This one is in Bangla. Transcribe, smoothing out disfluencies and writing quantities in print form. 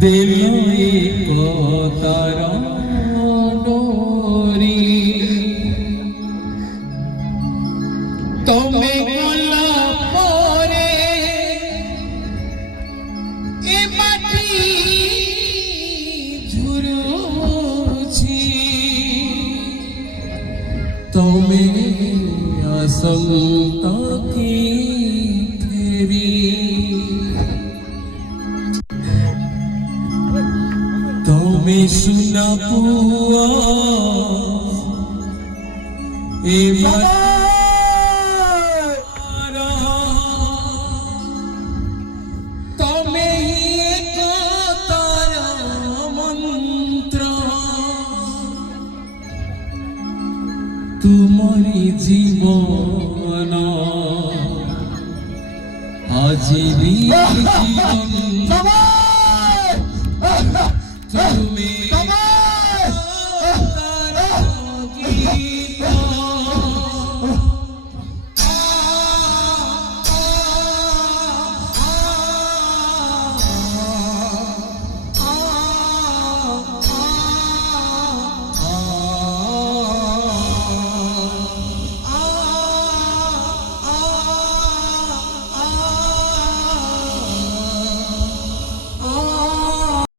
দিলই কথার ডোরি তুমি গলা পরে এ মাটি ঝুরুছি তুমি আসন্তা কি ফেরি তুমি শুনা পুয়া এবার তুমি কথার মন্ত্র তোমারি জীবন আজিবি জীবন তুমি